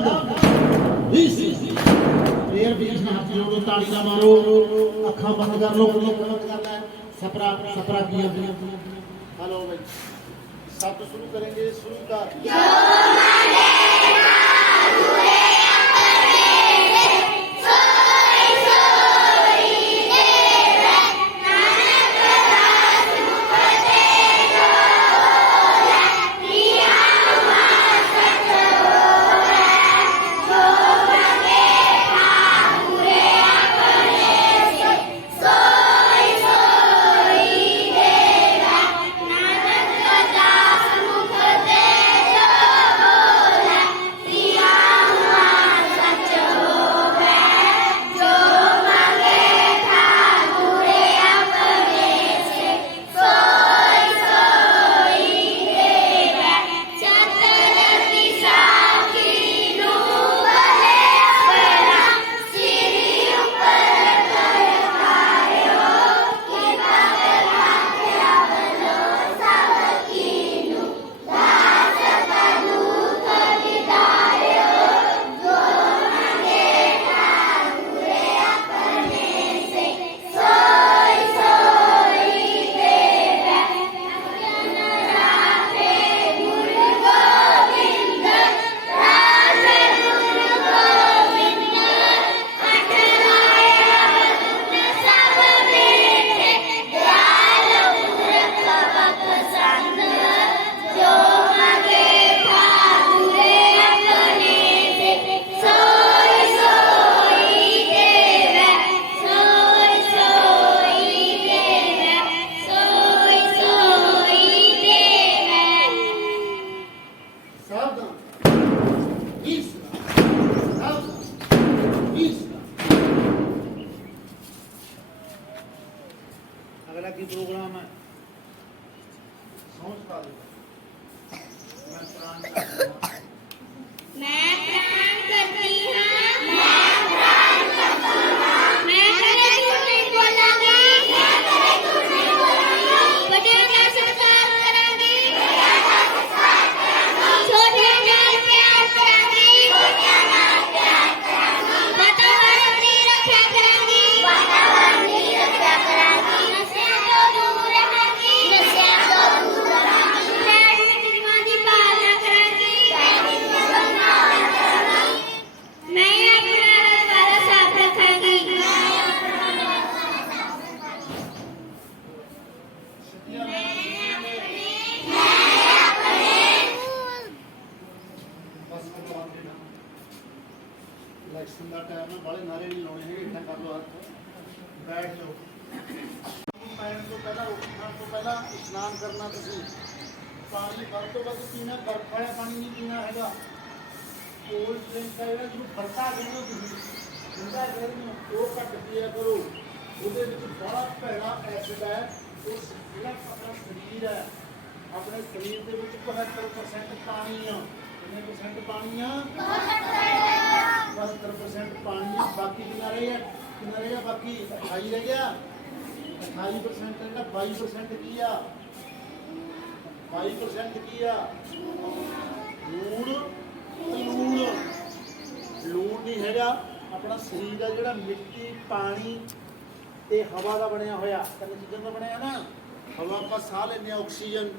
शब्द बीस प्रेयर बीस में हाथ जोड़ो ताली ना मारो अखा बंद कर लो सपरा सपरा किया हेलो भाई शब्द शुरू करेंगे शुरू कर ਕੀ ਪ੍ਰੋਗਰਾਮ ਹੈ? ਸਮਝ ਪਾ ਦੇ ਇਲੈਕਸ਼ਨ ਦਾ ਟਾਈਮ ਹੈ ਬਾਲੇ ਨਾਰੇ ਨਹੀਂ ਲਾਉਣੇ ਹੈਗੇ, ਇੱਦਾਂ ਕਰ ਲਓ ਹੱਥ। ਬੈਠ ਜਾਓ। ਪੈਣ ਤੋਂ ਪਹਿਲਾਂ, ਰੋਟੀ ਖਾਣ ਤੋਂ ਪਹਿਲਾਂ ਇਸ਼ਨਾਨ ਕਰਨਾ ਤੁਸੀਂ। ਪਾਣੀ ਵੱਧ ਤੋਂ ਵੱਧ ਪੀਣਾ, ਬਰਫ ਵਾਲਾ ਪਾਣੀ ਨਹੀਂ ਪੀਣਾ ਹੈਗਾ। ਕੋਲਡ ਡਰਿੰਕ ਹੈ ਜਿਹੜਾ ਜਿਹਨੂੰ ਫਰਤਾ ਕਹਿੰਦੇ ਹੋ ਤੁਸੀਂ। ਠੰਡਾ ਕਹਿੰਦੇ ਹੋ ਉਹ ਘੱਟ ਪੀਆ ਕਰੋ। ਉਹਦੇ ਵਿੱਚ ਬੜਾ ਭੈੜਾ ਐਸਿਡ ਹੈ, ਉਸ ਜਿਹੜਾ ਆਪਣਾ ਸਰੀਰ ਹੈ, ਆਪਣੇ ਸਰੀਰ ਦੇ ਵਿੱਚ 75% ਪਾਣੀ ਆ। ਕਿੰਨੇ ਪਰਸੈਂਟ ਪਾਣੀ ਆ? 72% ਪਾਣੀ ਬਾਕੀ ਕਿੰਨਾ ਰਹਿ ਗਿਆ ਕਿੰਨਾ ਰਹਿ ਗਿਆ। ਬਾਕੀ 28 ਰਹਿ ਗਿਆ 28% ਜਿਹੜਾ 22% ਕੀ ਆ? 22% ਕੀ ਆ? ਲੂਣ। ਲੂਣ। ਲੂਣ ਨਹੀਂ ਹੈਗਾ। ਆਪਣਾ ਸਰੀਰ ਦਾ ਜਿਹੜਾ ਮਿੱਟੀ, ਪਾਣੀ ਤੇ ਹਵਾ ਦਾ ਬਣਿਆ ਹੋਇਆ। ਤਿੰਨ ਚੀਜ਼ਾਂ ਦਾ ਬਣਿਆ ਨਾ। ਹਵਾ ਆਪਾਂ ਸਾਹ ਲੈਂਦੇ ਹਾਂ, ਆਕਸੀਜਨ।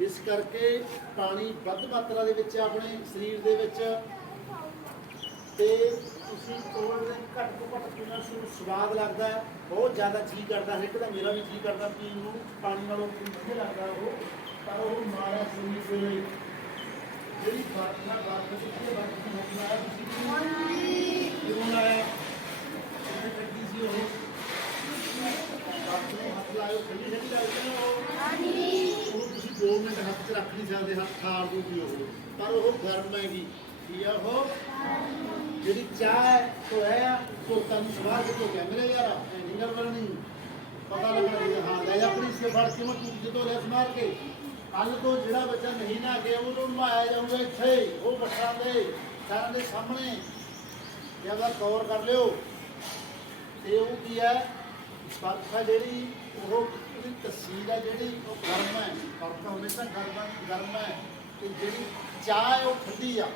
ਇਸ ਕਰਕੇ ਪਾਣੀ ਵੱਧ ਮਾਤਰਾ ਦੇ ਵਿੱਚ ਆਪਣੇ ਸਰੀਰ ਦੇ ਵਿੱਚ। ਤੇ ਤੁਸੀਂ ਕੋਲਡ ਦੇ ਘੱਟ ਤੋਂ ਘੱਟ ਪੀਣਾ ਸ਼ੁਰੂ ਸਵਾਦ ਲੱਗਦਾ ਹੈ? ਬਹੁਤ ਜ਼ਿਆਦਾ ਜੀ ਕਰਦਾ ਹੈ ਦਾ ਮੇਰਾ ਵੀ ਜੀ ਕਰਦਾ ਪੀਣ ਨੂੰ ਪਾਣੀ ਨਾਲੋਂ ਵਧੀਆ ਲੱਗਦਾ ਉਹ। ਪਰ ਉਹ ਮਾਰਾ ਸਰੀਰ ਦੇ ਲਈ ਜਿਹੜੀ ਬਰਫ ਨਾਲ ਦੇ ਉੱਤੇ ਬਰਫ ਦੀ ਹੱਥ ਲਾਇਆ ਤੁਸੀਂ ਕਿਉਂ ਲਾਇਆ ਕਿੰਨੇ ਸੀ ਉਹ? ਨੂੰ ਹੱਥ ਲਾਇਓ ਠੰਡੀ ਠੰਡੀ ਲੱਗਦੀ ਨਾ ਉਹ? ਉਹ ਤੁਸੀਂ 2 ਮਿੰਟ ਹੱਥ 'ਚ ਰੱਖ ਨਹੀਂ ਸਕਦੇ ਹੱਥ ਠਾਰ ਦੂਗੀ ਉਹ। ਪਰ ਉਹ ਗਰਮ ਹੈਗੀ। ਕੀ ਆ ਉਹ ਜਿਹੜੀ ਚਾਹ ਹੈ, ਉਹ ਹੈ ਉਹ ਤੁਹਾਨੂੰ ਸਵਾਦ ਕਿਤੋਂ ਗਿਆ ਮੇਰੇ ਯਾਰ। ਪਤਾ ਲੱਗਣਾ ਹਾਂ, ਲੈ ਆਪਣੀ ਸੇ ਫੜ ਕੇ, ਮੈਂ ਜਦੋਂ ਲੈਸ ਮਾਰ ਕੇ। ਕੱਲ ਤੋਂ ਜਿਹੜਾ ਬੱਚਾ ਨਹੀਂ ਨਾ ਗਿਆ ਉਹਨੂੰ ਨਵਾਇਆ ਜਾਊਗਾ ਇੱਥੇ। ਉਹ ਬੱਚਾ ਦੇ, ਸਾਰਿਆਂ ਦੇ ਸਾਹਮਣੇ। ਇਹ ਅਗਰ ਗੌਰ ਕਰ ਲਿਓ। ਤੇ ਉਹ ਕੀ ਹੈ? ਬਰਫ ਹੈ ਜਿਹੜੀ, ਉਹ ਉਹਦੀ ਤਸਵੀਰ ਹੈ ਜਿਹੜੀ, ਉਹ ਗਰਮ ਹੈ। ਬਰਫ ਹਮੇਸ਼ਾ ਗਰਮ ਗਰਮ ਹੈ। ਤੇ ਜਿਹੜੀ ਚਾਹ ਉਹ ਠੰਡੀ ਆ।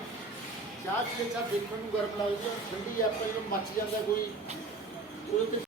ਚਾਹ ਚੀਜ਼ ਚਾਹ ਦੇਖਣ ਨੂੰ ਗਰਮ ਲੱਗਦੀ ਹੈ ਠੰਡੀ ਆਪਾਂ ਜਦੋਂ ਮੱਚ ਜਾਂਦਾ ਕੋਈ। ਉਹਦੇ ਤੇ